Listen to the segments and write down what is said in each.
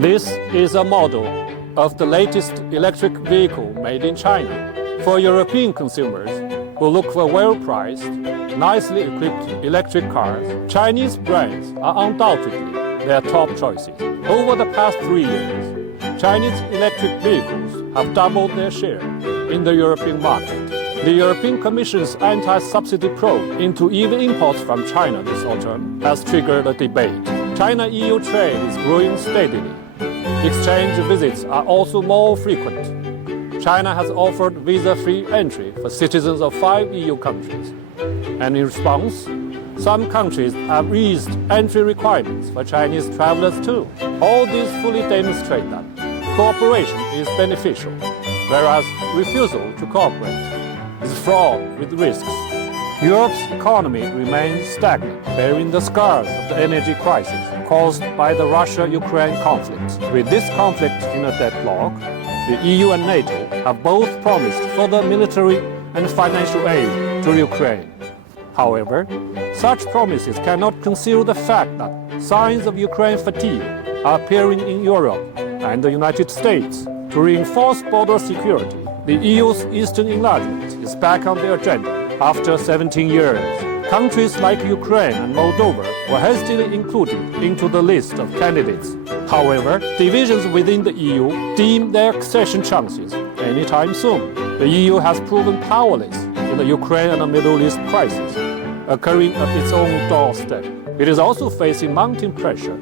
This is a model of the latest electric vehicle made in China. For European consumers who look for well-priced, nicely equipped electric cars, Chinese brands are undoubtedly their top choices. Over the past 3 years, Chinese electric vehicles have doubled their share in the European market. The European Commission's anti-subsidy probe into EV imports from China this autumn has triggered a debate. China-EU trade is growing steadily. Exchange visits are also more frequent. China has offered visa-free entry for citizens of 5 EU countries. And in response, some countries have eased entry requirements for Chinese travelers too. All these fully demonstrate that cooperation is beneficial, whereas refusal to cooperate is fraught with risks. Europe's economy remains stagnant, bearing the scars of the energy crisis caused by the Russia-Ukraine conflict. With this conflict in a deadlock, the EU and NATO have both promised further military and financial aid to Ukraine. However, such promises cannot conceal the fact that signs of Ukraine fatigue are appearing in Europe and the United States. To reinforce border security, the EU's eastern enlargement is back on the agenda. After 17 years, countries like Ukraine and Moldova were hastily included into the list of candidates. However, divisions within the EU deem their accession chances anytime soon. The EU has proven powerless in the Ukraine and the Middle East crisis, occurring at its own doorstep. It is also facing mounting pressure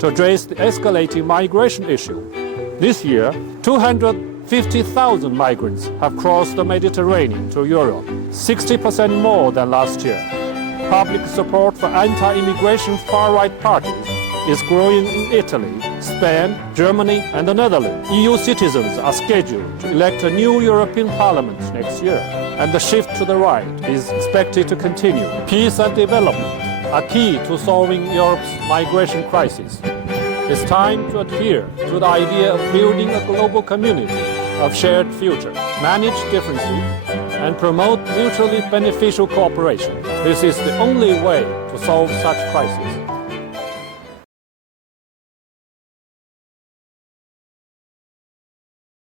to address the escalating migration issue. This year, 250,000 migrants have crossed the Mediterranean to Europe, 60% more than last year. Public support for anti-immigration far-right parties is growing in Italy, Spain, Germany, and the Netherlands. EU citizens are scheduled to elect a new European Parliament next year, and the shift to the right is expected to continue. Peace and development are key to solving Europe's migration crisis. It's time to adhere to the idea of building a global community of shared future, manage differences, and promote mutually beneficial cooperation. This is the only way to solve such crises.